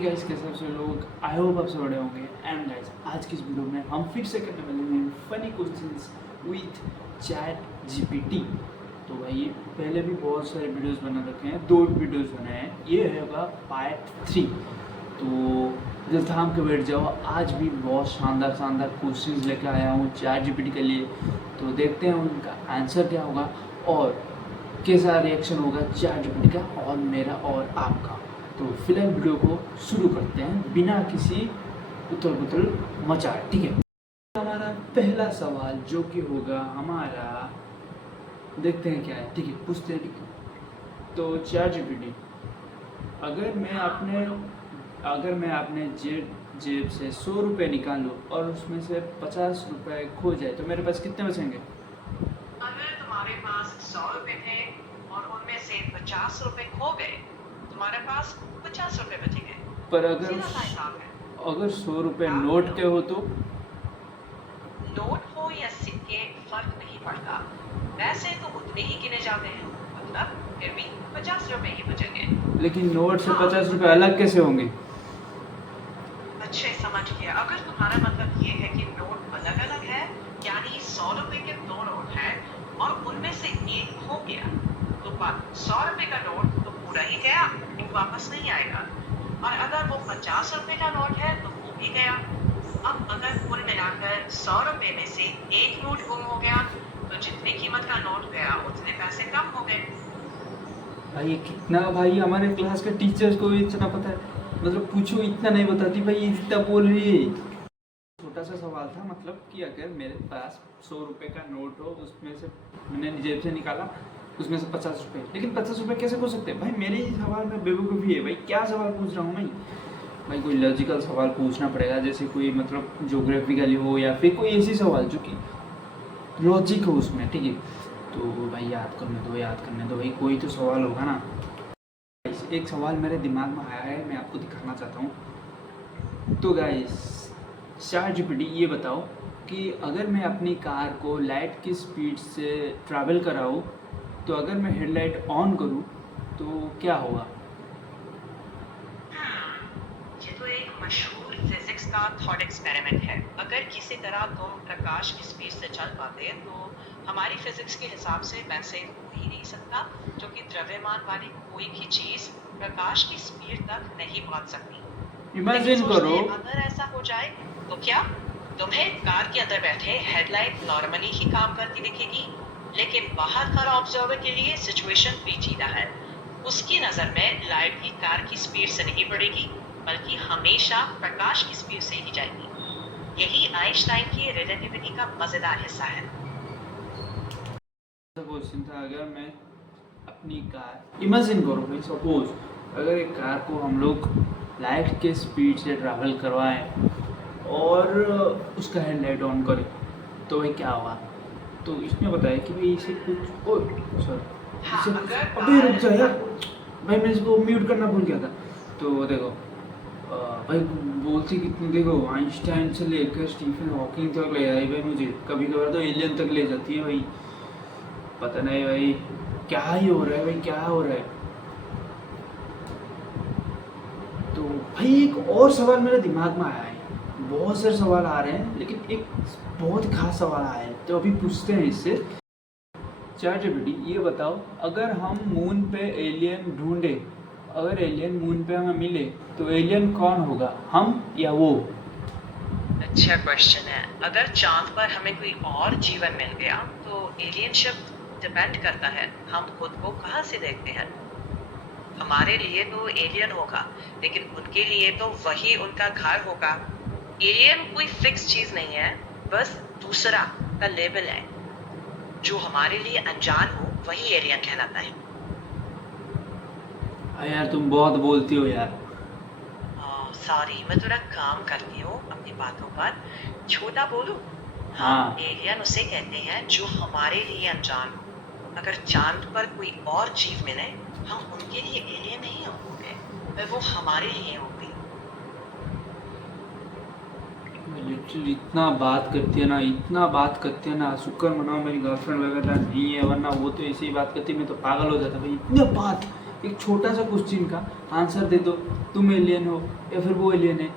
Guys कैसे सब लोग, आई होप आप सब बड़े होंगे। एंड गाइस आज की इस वीडियो में हम फिर से करने वाले हैं funny questions with chat GPT. तो भाई पहले भी बहुत सारे वीडियोस बना रखे हैं, 2 वीडियोस बनाए हैं, ये होगा पार्ट 3। तो दिल थाम के बैठ जाओ, आज भी बहुत शानदार शानदार क्वेश्चंस लेकर आया हूँ चैट जीपीटी के लिए। तो देखते हैं उनका आंसर क्या होगा और कैसा रिएक्शन होगा चैट जीपीटी का और मेरा और आपका। तो फिलहाल वीडियो को शुरू करते हैं बिना किसी उथल पुथल मचाए, ठीक है। हमारा पहला सवाल जो कि होगा हमारा, देखते हैं क्या है, ठीक है, पूछते हैं, ठीक है। तो चैट जीपीटी, अगर मैं अपने जेब से 100 रुपये निकालूं और उसमें से 50 रुपये खो जाए तो मेरे पास कितने बचेंगे? अगर तुम्हारे पास 100 रुपए थे और उनमें से 50 रुपए खो गए, तुम्हारे पास 50 रुपए बचेंगे। पर सीधा सा हिसाब है। अगर 100 रुपये नोट के हो तो? नोट हो या सिक्के फर्क नहीं पड़ता, वैसे तो उतने ही गिने जाते हैं, मतलब फिर भी 50 रुपए ही बचेंगे। लेकिन नोट से 50 रुपये अलग कैसे होंगे? अच्छे समझ गया। अगर तुम्हारा मतलब ये है कि नोट अलग अलग है, यानी 100 रुपए के 2 नोट हैं और उनमें से एक खो गया, तो 100 रुपए का नोट तो पूरा ही गया, वो वापस नहीं आएगा। और अगर वो 50 रुपए का नोट है तो वो भी गया। अब अगर कुल मिलाकर 100 रुपए में से एक नोट गुम हो गया, तो जितनी कीमत का नोट गया उतने पैसे कम हो गए। भाई कितना, भाई हमारे क्लास के टीचर्स को भी इतना पता है, मतलब पूछो इतना नहीं बताती भाई, इतना बोल रही है। छोटा सा सवाल था, मतलब कि अगर मेरे पास 100 रुपये का नोट हो, उसमें से मैंने जेब से निकाला, उसमें से 50 रुपये, लेकिन 50 रुपये कैसे हो सकते हैं? भाई मेरे ही सवाल में बेवकूफ़ी है भाई, क्या सवाल पूछ रहा हूँ मैं? भाई कोई लॉजिकल सवाल पूछना पड़ेगा, जैसे कोई मतलब ज्योग्राफिकली हो या फिर कोई ऐसी सवाल जो कि लॉजिक हो उसमें, ठीक है। तो भाई याद करने दो भाई, कोई तो सवाल होगा ना। एक सवाल मेरे दिमाग में आया है, मैं आपको दिखाना चाहता हूँ। तो गाइस चैट जीपीटी, ये बताओ कि अगर मैं अपनी कार को लाइट की स्पीड से ट्रैवल कराऊँ, तो अगर मैं हेडलाइट ऑन करूँ तो क्या होगा? ये तो एक मशहूर फिजिक्स का थॉट एक्सपेरिमेंट है। अगर किसी तरह तुम प्रकाश की स्पीड से चल पाते तो हमारी फिजिक्स के हिसाब से वैसे हो ही नहीं सकता, जो कि द्रव्यमान वाली कोई भी चीज प्रकाश की स्पीड तक नहीं पहुंच सकती। इमेजिन करो, अगर ऐसा हो जाए तो क्या तुम्हें कार के अंदर बैठे हेडलाइट नॉर्मली ही काम करती दिखेगी, लेकिन बाहर खड़ा ऑब्जर्वर के लिए सिचुएशन पेचीदा है। उसकी नजर में लाइट की कार की स्पीड से नहीं बढ़ेगी, बल्कि हमेशा प्रकाश की स्पीड से ही जाएगी। यही आइंस्टाइन की रिलेटिविटी का मजेदार हिस्सा है। क्वेश्चन था, अगर मैं अपनी कार, इमेजिन करो भाई, सपोज अगर एक कार को हम लोग लाइट के स्पीड से ट्रैवल करवाएं और उसका हेडलाइट ऑन करें तो भाई क्या होगा? तो इसमें बताया कि भाई इसे कुछ, ओ सॉरी, अभी रुक जा यार भाई, मैं इसको म्यूट करना भूल गया था। तो देखो भाई बोलती कितनी, देखो आइंस्टाइन से लेकर स्टीफन हॉकिंग तक ले आई भाई, मुझे कभी कभार तो एलियन तक ले जाती है भाई। पता नहीं भाई क्या ही हो रहा है, भाई क्या हो रहा है। तो भाई एक और सवाल मेरे दिमाग में आया है, बहुत सारे सवाल आ रहे हैं लेकिन एक बहुत खास सवाल आया है, तो अभी पूछते हैं इससे। चैट जीपीटी, ये बताओ अगर हम मून पे एलियन ढूंढे, अगर एलियन मून पे हमें मिले तो एलियन कौन होगा, हम या वो? अच्छा क्वेश्चन है। अगर चांद पर हमें कोई और जीवन मिल गया तो एलियनशिप डिपेंड करता है हम खुद को कहाँ से देखते हैं। हमारे लिए तो एलियन होगा, लेकिन उनके लिए तो वही उनका घर होगा। एलियन कोई फिक्स चीज नहीं है, बस दूसरा का लेबल है। जो हमारे लिए अनजान हो वही एलियन कहलाता है। यार तुम बहुत बोलती हो यार। सॉरी, मैं थोड़ा काम करती हूँ अपनी बातों पर। छोटा बोलूं? हाँ। एलियन उसे कहते हैं जो हमारे लिए अनजान हो। अगर चांद पर कोई और जीव मिले, हम उनके लिए एलियन नहीं होंगे, पर वो हमारे लिए होंगे। लिटरली इतना बात करती है ना, शुक्र मनाओ मेरी गर्लफ्रेंड वगैरह नहीं है, वरना वो तो ऐसी ही बात करती, मैं तो पागल हो जाता भाई, इतनी बात एक छोटा सा क्वेश्चन का आंसर दे दो, तुम एलियन हो या फिर वो एलियन है।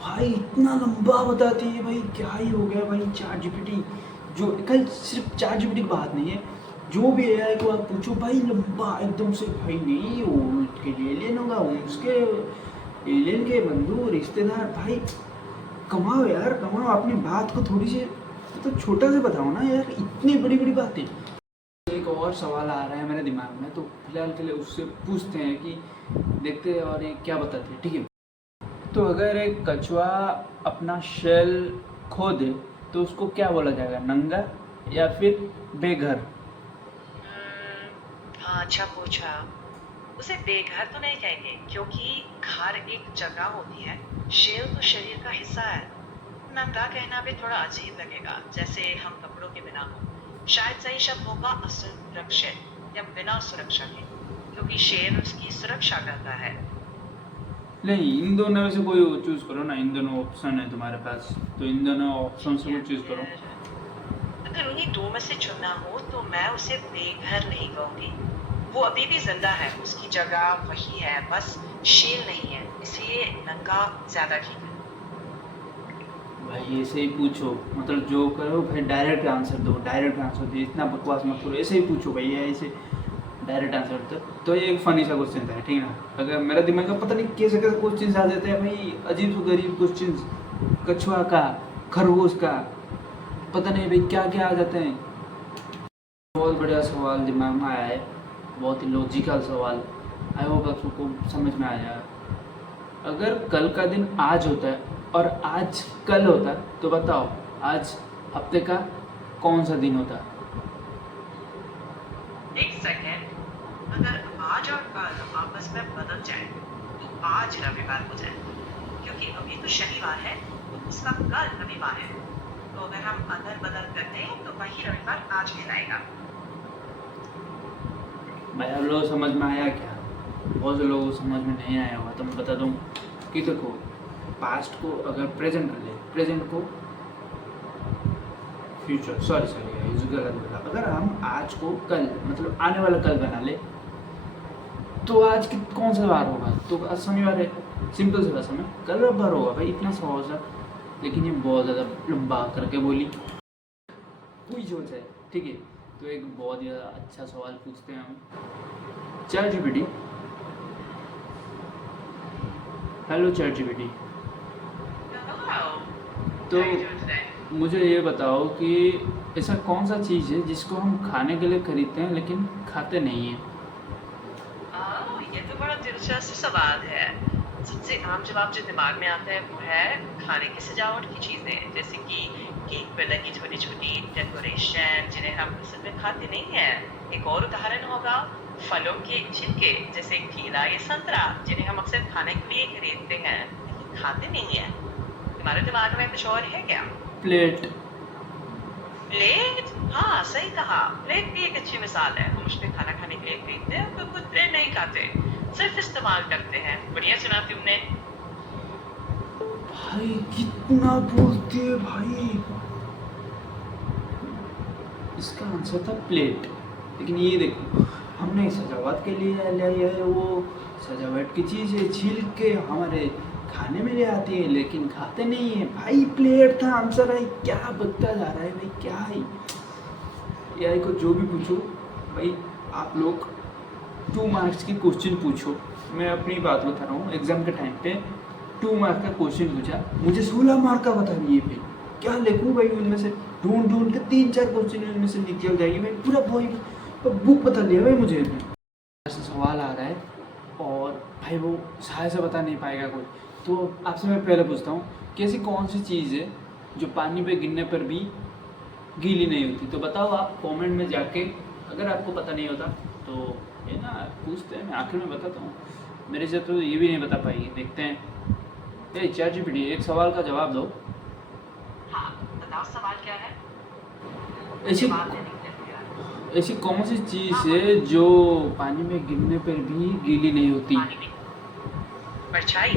भाई इतना लंबा बताती है भाई, क्या ही हो गया भाई चैट जीपीटी। जो कल सिर्फ चैट जीपीटी की बात नहीं है, जो भी एआई को आप पूछो भाई लंबा एकदम से, भाई नहीं वो उसके लिए एलियन होगा, उसके एलियन के बंधु रिश्तेदार, भाई कमाओ यार कमाओ, अपनी बात को थोड़ी सी तो छोटा से बताओ ना यार, इतनी बड़ी बड़ी बातें। एक और सवाल आ रहा है मेरे दिमाग में, तो फिलहाल के लिए उससे पूछते हैं कि देखते हैं और ये क्या बताते हैं, ठीक है। तो अगर एक कछुआ अपना शेल खो दे तो उसको क्या बोला जाएगा, नंगा या फिर बेघर? हाँ, अच्छा पूछा। उसे बेघर तो नहीं कहेंगे क्योंकि घर एक जगह होती है, शेल तो शरीर का हिस्सा है। नंगा कहना भी थोड़ा अजीब लगेगा, जैसे हम कपड़ों के बिना हो। शायद सही शब्द होगा असुरक्षित या बिना सुरक्षा के, क्योंकि शेर उसकी सुरक्षा करता है। नहीं, इन दोनों में से कोई चूज करो ना, इन दोनों ऑप्शन है तुम्हारे पास, तो इन दोनों ऑप्शन से कोई चूज करो। अगर उन्हीं दो में से चुनना हो तो मैं उसे बेघर नहीं कहूंगी। वो अभी भी जिंदा है, उसकी जगह वही है, बस शेर नहीं है, इसलिए नंगा ज्यादा ठीक है। भाई ऐसे ही पूछो, मतलब जो करो भाई डायरेक्ट आंसर दो, डायरेक्ट आंसर दो, इतना बकवास मत करो, ऐसे ही पूछो भाई, ऐसे डायरेक्ट आंसर दो। तो ये एक फनी सा क्वेश्चन था, ठीक है ना। अगर मेरा दिमाग में पता नहीं कैसे कैसे क्वेश्चन आ जाते हैं भाई, अजीब से गरीब क्वेश्चन, कछुआ का, खरगोश का, पता नहीं भाई क्या क्या आ जाते हैं। बहुत बढ़िया सवाल दिमाग में आया है, बहुत ही लॉजिकल सवाल, आई होप आप सबको समझ में आया। अगर कल का दिन आज होता है और आज कल होता है, तो बताओ आज हफ्ते का कौन सा दिन होता? एक सेकेंड, अगर आज और कल आपस में बदल जाए तो आज रविवार हो जाए, क्योंकि अभी तो शनिवार है तो उसका कल रविवार है। तो अगर हम अदल बदल करते हैं तो वही रविवार आज कहलाएगा। भाई आप लोगों को समझ में आया क्या? बहुत से लोगों को समझ में नहीं आया होगा, तो मैं बता दूँ कि देखो, पास्ट को अगर प्रेजेंट कर ले, प्रेजेंट को फ्यूचर, सॉरी गलत बोला, अगर हम आज को कल मतलब आने वाला कल बना ले, तो आज कौन सा वार होगा? तो आज शनिवार है, सिंपल सी भाषा में कल रविवार होगा भाई, इतना सहज है। लेकिन ये बहुत ज़्यादा लंबा करके बोली, कोई जो है, ठीक है। तो एक बहुत ही अच्छा सवाल पूछते हैं हम chat GPT. Hello chat GPT, तो मुझे ये बताओ कि ऐसा कौन सा चीज़ है जिसको हम खाने के लिए खरीदते हैं लेकिन खाते नहीं हैं? ये तो बड़ा दिलचस्प सवाल है। सबसे आम जवाब जो दिमाग में आता है वो है खाने की सजावट की चीजें, जैसे कि केक पर लगी छोटी छोटी डेकोरेशन जिन्हें हम असल में खाते नहीं हैं। एक और उदाहरण होगा फलों के छिलके, जैसे केला या संतरा, जिन्हें हम अक्सर खाने के लिए खरीदते हैं लेकिन खाते नहीं हैं। तुम्हारे दिमाग में कुछ और है क्या? प्लेट। प्लेट? हाँ, सही कहा। प्लेट भी एक अच्छी मिसाल है। हम उसमें खाना खाने के लिए खरीदते हैं तो खुद प्लेट नहीं खाते, सिर्फ इस्तेमाल करते हैं। बढ़िया सुना तुमने। भाई कितना बोलती है भाई। इसका आंसर था प्लेट। लेकिन ये देखो, हमने सजावट के लिए लिया है, वो सजावट की चीज़ है, छील के हमारे खाने में ले आती है लेकिन खाते नहीं है भाई। प्लेट था आंसर है, क्या बकता जा रहा है भाई, क्या है। एआई को जो भी पूछो भाई, आप लोग 2 मार्क्स की क्वेश्चन पूछो। मैं अपनी बात बता रहा हूँ, एग्जाम के टाइम पे 2 मार्क्स का क्वेश्चन पूछा, मुझे 16 मार्क का बता दिए भाई। क्या लिखूँ भाई, उनमें से ढूंढ ढूंढ के 3-4 क्वेश्चन उनमें से निकल जाएगी भाई, पूरा बुक बता लिया भाई मुझे। ऐसा सवाल आ रहा है और भाई वो शायद से बता नहीं पाएगा कोई, तो आपसे मैं पहले पूछता हूँ कि ऐसी कौन सी चीज़ है जो पानी पे गिरने पर भी गीली नहीं होती? तो बताओ आप कमेंट में जाके, अगर आपको पता नहीं होता तो ये ना पूछते हैं, मैं आखिर में बताता हूँ। मेरे से तो ये भी नहीं बता पाएगी, देखते हैं। ये चैट जीपीटी, एक सवाल का जवाब दो। हाँ, बताओ सवाल क्या है? ऐसी जवाब देने के लिए तैयार। ऐसी कौन सी चीज़ है जो पानी में गिरने पर भी गीली नहीं होती? पानी में परछाई।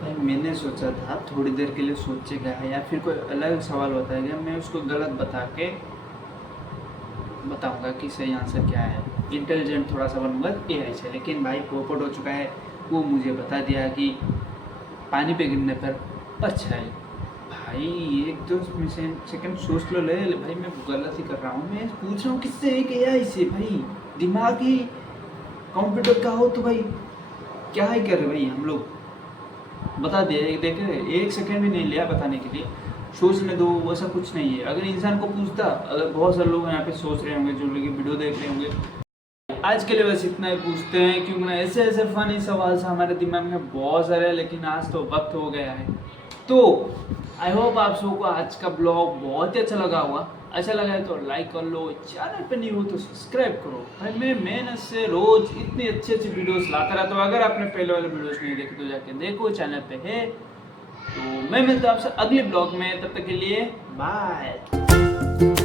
भाई मैंने सोचा था थोड़ी देर के लिए सोचेगा या फिर कोई अलग सवाल बताएगा, मैं उसको गलत बता के बताऊंगा कि सही आंसर क्या है। इंटेलिजेंट थोड़ा सा बनूंगा एआई से। लेकिन भाई पोपट हो चुका है, वो मुझे बता दिया कि पानी पे गिरने पर परछाई। भाई एक दो सेकंड सोच लो। ले भाई मैं गलत ही कर रहा हूँ, मैं पूछ रहा हूँ किससे, एक एआई से। भाई दिमाग ही कंप्यूटर का हो तो भाई क्या ही कर रहे भाई हम लोग। बता दिया, देखे 1 सेकंड भी नहीं लिया बताने के लिए। सोचने दो, वैसा कुछ नहीं है। अगर इंसान को पूछता, अगर बहुत सारे लोग यहाँ पे सोच रहे होंगे, जो लोग वीडियो देख रहे होंगे। आज के लिए बस इतना ही पूछते हैं, क्योंकि ना ऐसे ऐसे फनी सवाल से हमारे दिमाग में बहुत सारे हैं, लेकिन आज तो वक्त हो गया है। तो आई होप आप सबको आज का ब्लॉग बहुत ही अच्छा लगा होगा। अच्छा लगा है तो लाइक कर लो, चैनल पे नहीं हो तो सब्सक्राइब करो। भाई मैं मेहनत से रोज इतनी अच्छी अच्छी वीडियोस लाता रहता हूँ। अगर आपने पहले वाले वीडियोस नहीं देखे तो जाके देखो, चैनल पे है। तो मैं मिलता हूँ आपसे अगले ब्लॉग में, तब तक के लिए बाय।